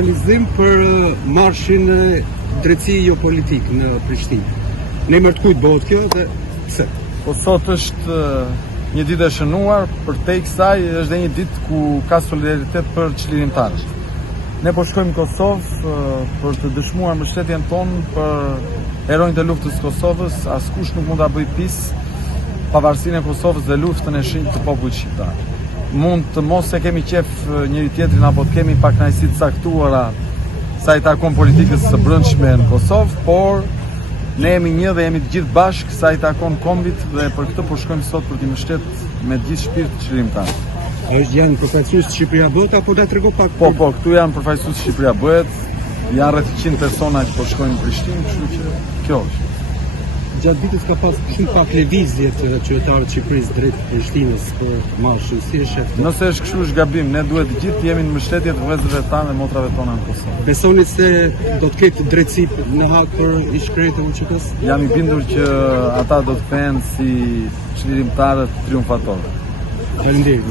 Realizim për marshin drejtësi jo politik në Prishtinë. Në emër të kujt bëhet kjo dhe pse? Po sot është një ditë e shënuar, përtej kësaj është dhe një ditë ku ka solidaritet për çlirimtarët. Ne po shkojmë në Kosovë për të dëshmuar mbështetjen tonë për heronjtë e luftës së Kosovës. Askush nuk mund ta bëjë pis pavarësinë e Kosovës dhe luftën e shenjtë të popullit shqiptar. Mund të mos e kemi qef njëri tjetrin apo të kemi pak kënaqësi të caktuara sa i takon politikës së brendshme në Kosovë, por ne jemi një dhe jemi të gjithë bashkë sa i takon kombit dhe për këtë po shkojmë sot për t'i mbështet me gjithë shpirt çlirimtarët. Janë përfaqësues Shqipëria bëhet apo da trego pak? Po, këtu janë përfaqësues Shqipëria bëhet. Janë rreth 100 persona që po shkojnë në Prishtinë, kështu që kjo është. Gjatë ditës ka pas shumë pak lëvizje të qytetarëve të Shqipërisë drejt Prishtinës për marshin, si e shef? Nëse është kështu është gabim, ne duhet të gjithë jemi në mbështetje të vëllezërve tanë dhe motrave tona në Kosovë. Besoni se do të ketë drejtësi në hak për ish-kryetin e UÇK-s? Jam i bindur që ata do të kthehen si çlirimtarë triumfatorë. Faleminderit.